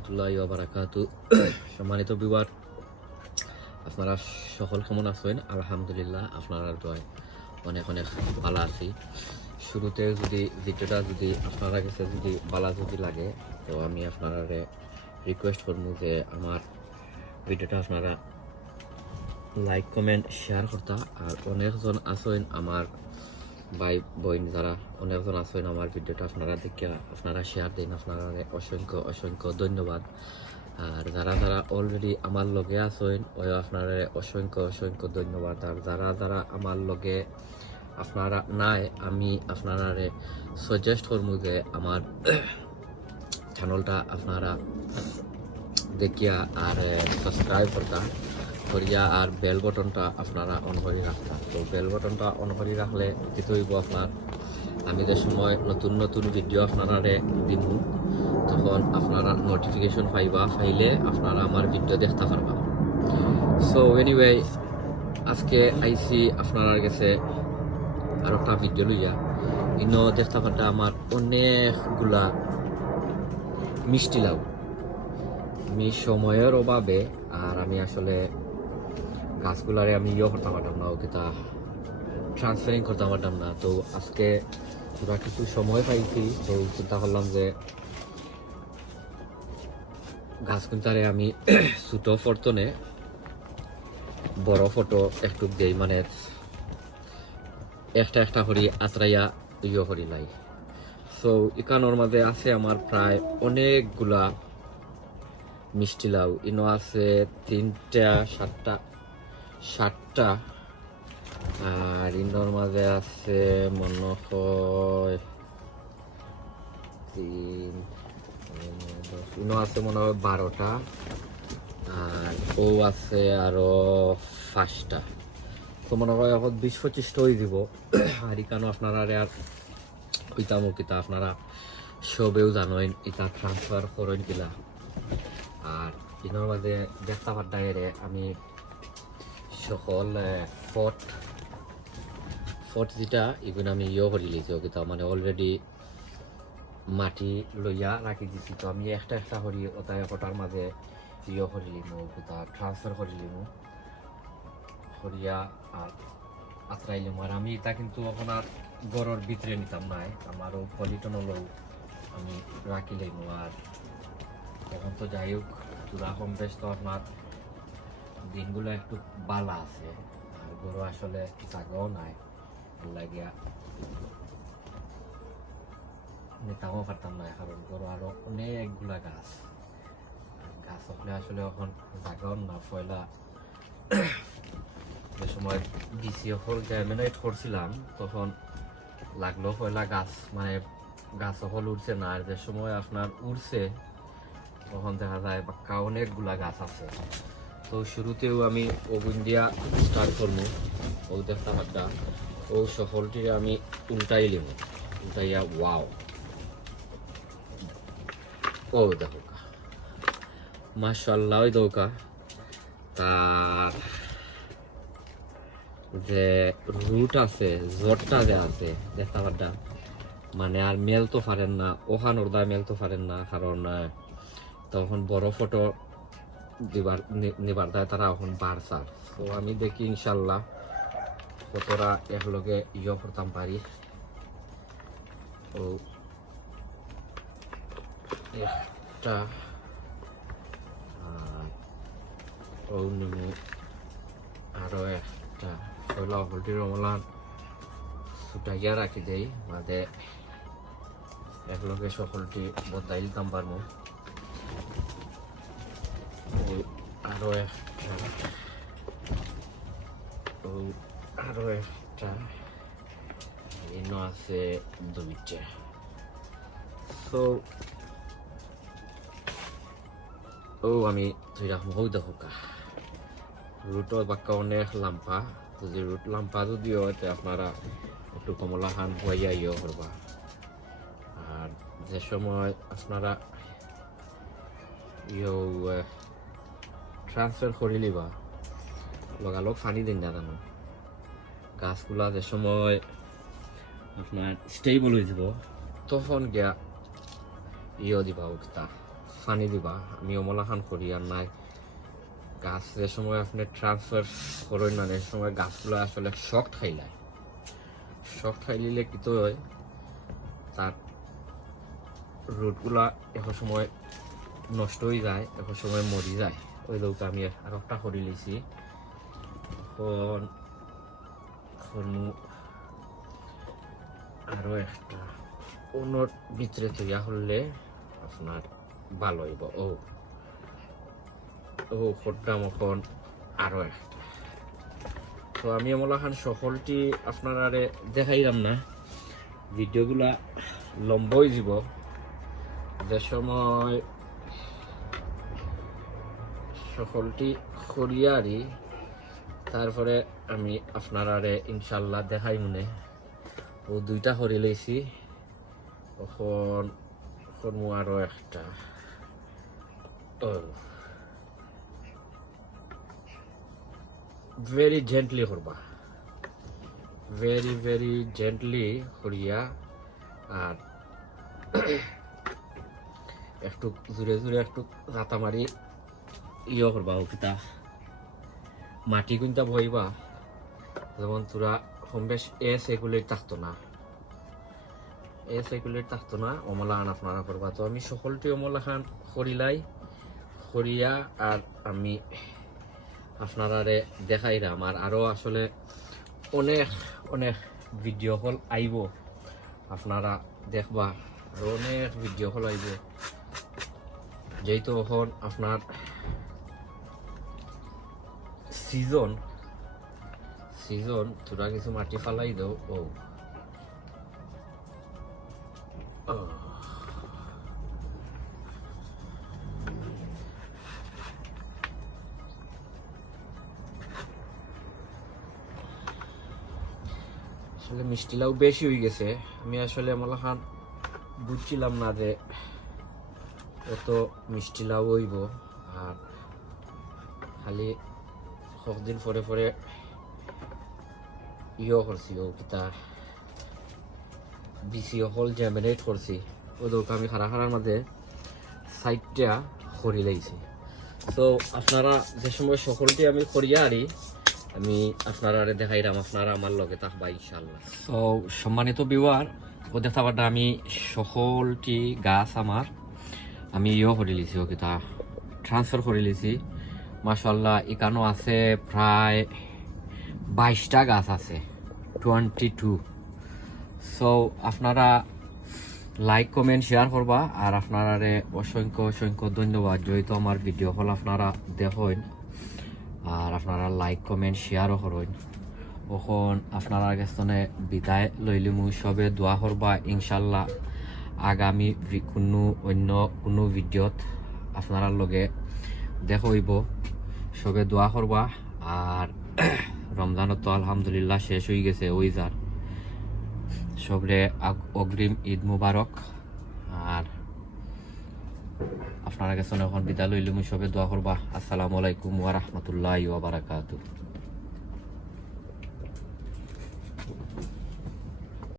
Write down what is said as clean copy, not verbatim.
রহমতুল্লাহি ওয়া বারাকাতু। সম্মানিত বিওয়ার, আপনারা সকল কেমন আছেন? আলহামদুলিল্লাহ, আপনারা দোয়ায় অনেক অনেক ভালো আছি। শুরুতে যদি ভিডিওটা যদি আপনারা কাছে যদি ভালো যদি লাগে, তো আমি আপনারা রিকোয়েস্ট করবো যে আমার ভিডিওটা আপনারা লাইক কমেন্ট শেয়ার করতা। আর অনেকজন আছেন আমার ভাই বোন, যারা অনেকজন আছেন আমার ভিডিওটা আপনারা দেখে আপনারা শেয়ার দিন, আপনারা অসংখ্য অসংখ্য ধন্যবাদ। আর যারা যারা অলরেডি আমার লগে আছেন ওই আপনারা অসংখ্য অসংখ্য ধন্যবাদ। আর যারা যারা আমার লগে আপনারা নাই, আমি আপনারা সাজেস্ট করবো যে আমার চ্যানেলটা আপনারা দেখিয়া আর সাবস্ক্রাইব করিয়া আর বেল বটনটা আপনারা অন করে রাখতা। তো বেল বটনটা অন করে রাখলে যেতে হইব আপনার আমি যে সময় নতুন নতুন ভিডিও আপনারা দিব, তখন আপনারা নোটিফিকেশন পাইলে আপনারা আমার ভিডিও দেখতে পারবা। সো এনিওয়ে, আজকে আইসি আপনার কাছে আর একটা ভিডিও লইয়া ইনো দেখতে পারটা আমার অনেকগুলা মিষ্টি লাউ। আমি সময়ের অভাবে আর আমি আসলে গাছগুলারে আমি করতে পারতাম না, ওকে তা ট্রান্সফারিং করতে পারতাম না। তো আজকে পুরা কিছু সময় পাইছি, তো চিন্তা করলাম যে গাছ কুন্তারে আমি ছোট ফটোনে বড় ফটো একটু দেই, মানে একটা একটা করি আত্রাইয়া করি লাই। সো ইকানোর মাঝে আছে আমার প্রায় অনেকগুলা মিষ্টি লাউ। ইনো আছে 3টা 7টা আর ইনোর মাঝে আছে মনে হয় ইনো আছে মনে হয় 12টা আর ও আছে আরো 5টা। তো মনে হয় এখন 20-25টা হয়ে দিব। আর ইকানো আপনারা আর হইতাম কিতা আপনারা সবেও জানেন এটা ট্রান্সফার করেন কিলা। আর ইনোর মাঝে দেখতে পাড্ডায় আমি সকল ফট যেটা এগুলো আমি করে লিছি ওকে, মানে অলরেডি মাটি লইয়া রাখি দিছি। তো আমি একটা একটা করি ওটাই ওটার মাঝে করে লিমু, ওটা ট্রান্সফার করে লিমু করিয়া আর আত্রাই লিমু। আর আমি এটা কিন্তু আপনার গড়ের ভিতরে নিতাম নাই, আমারও পলিটন হলো আমি রাখি লিমু। আর এখন তো যাই হোক চূড়া কম বেশ তো আপনার দিনগুলো একটু বালা আছে, আর গরু আসলে জায়গাও নাই লাগিয়া নিতামও পারতাম না, কারণ গরু আরো অনেকগুলা গাছ হলে আসলে এখন জায়গাও না। পয়লা যে সময় ডিসি হল জার্মিনেট করছিলাম তখন লাগলো পয়লা গাছ, মানে গাছ হল উঠছে না। আর যে সময় আপনার উঠছে তখন দেখা যায় বাক্কা অনেকগুলা গাছ আছে। তো শুরুতেও আমি ওগুন দিয়া স্টার্ট করবো। ও দেখতে পাচ্ছা ও সকলটি আমি উল্টাইয়া ওয়াও, ও দেখো মাশাআল্লাহ, ওই দৌকা তার যে রুট আছে জটটা যে আছে দেখতে পাচ্ছা, মানে আর মেল তো পারেন না, ওখান ওরদা মেল তো পারেন না, কারণ তখন বড় ফটো নিবার দেয় তারা এখন বাড়ছার। তো আমি দেখি ইনশাল্লাহ কতটা একলগে করতাম পারি। ও একটা ও নিমু আরো একটা পয়লা হলটি রমলান ছুটাইয়া রাখি দেই, মাঝে একলগে সকলটি বদাই দিতাম পারবো। আরো একটা ইনো আছে 2টা। সো আমি ধরে রাখবো। হোক দেখো রুটর বাক্কা অনেক লাম্পা, যদি রুট লাম্পা যদি হয় আপনারা একটু কমলা খান হইয়া করবা। আর যে সময় আপনারা ট্রান্সফার করে লিবা লগালগ পানি দিন না জানো, গাছগুলা যে সময় আপনার স্টেবল হয়ে যাব তখন গিয়া দিবা ওটা পানি দিবা। আমি অমলা খান করি আর নাই গাছ যে সময় আপনি ট্রান্সফার করেন না এই সময় গাছগুলো আসলে শক্ত খাইলায়, শক্ত খাইলে কি তো হয় তার রুটগুলা এখন সময় নষ্ট হয়ে যায়, এখন সময় মরি যায়। ওই লোকটা আমি আর একটা করি লিছি। এখন আরো একটা অন্য ভিতরে তৈরি হলে আপনার ভালো হইব। ও ও খোদ্দাম এখন আরো একটা। তো আমি আমলা খান সকলটি আপনারা দেখাইলাম না, ভিডিওগুলা লম্বা হয়ে যাব। যে সময় সকলটি করিয়ারি তারপরে আমি আপনারা ইনশাল্লাহ দেখাই মনে। ও দুইটা করি লইছি, এখন করবো আরো একটা। ভেরি জেন্টলি করবা, ভেরি জেন্টলি করিয়া আর একটু জোরে জোরে একটু রাতা মারি ইয়ে করবা। ওকিতা মাটি কিন্তু বইবা, যেমন তোরা কম বেশ সেগুলির থাকতো না, সেগুলির থাকতো না। অমলা খান আপনারা করবা। তো আমি সকলটি অমলা খান করিলাই করিয়া আর আমি আপনারা দেখাইলাম। আর আরো আসলে অনেক অনেক ভিডিও কল আইব, আপনারা দেখবা আরো অনেক ভিডিও কল আইব। যেহেতু এখন আপনার সিজন তোরা কিছু মাটি ফালাই দাও। ও আসলে মিষ্টিলাও বেশি হয়ে গেছে। আমি আসলে আমলা খান বুঝছিলাম না যে এত মিষ্টিলাও হইব। আর খালি কতদিন পরে পরে ইয়ে করছি, ও কিতা বিসি হল জ্যামিনেট করছি। ও দৌড় আমি খারার মাঝে সাইডটা করি লাইছি। তো আপনারা যে সময় সকলটি আমি করিয়া আরি আমি আপনারা দেখাইলাম, আপনারা আমার লগে থাকবা ইনশাল্লাহ। তো সম্মানিত ভিউয়ার, ও দেখতে পারটা আমি সকলটি গাছ আমার আমি ইয়ে করে লিছি, ও কিতা ট্রান্সফার করে লিছি। মাশাআল্লাহ এখানেও আছে প্রায় 22টা গাছ আছে, 22। সো আপনারা লাইক কমেন্ট শেয়ার করবা। আর আপনারা অসংখ্য অসংখ্য ধন্যবাদ, যেহেতু আমার ভিডিও হল আপনারা দেখেন আর আপনারা লাইক কমেন্ট শেয়ারও করেন। এখন আপনারা কাছে বিদায় লইলে মুই সবে দোয়া করবা ইনশাল্লাহ আগামী অন্য কোনো ভিডিওত আপনারা লগে দেখইব। সবে দোয়া করবা। আর রমজানত তো আলহামদুলিল্লাহ শেষ হয়ে গেছে, ওই যার সবরে অগ্রিম ঈদ মুবারক। আর আপনারা কাছে এখন বিদায় লইলে মুই সবে দোয়া করবা। আসসালামু আলাইকুম ওয়া রাহমাতুল্লাহি ওয়া বারাকাতুহু।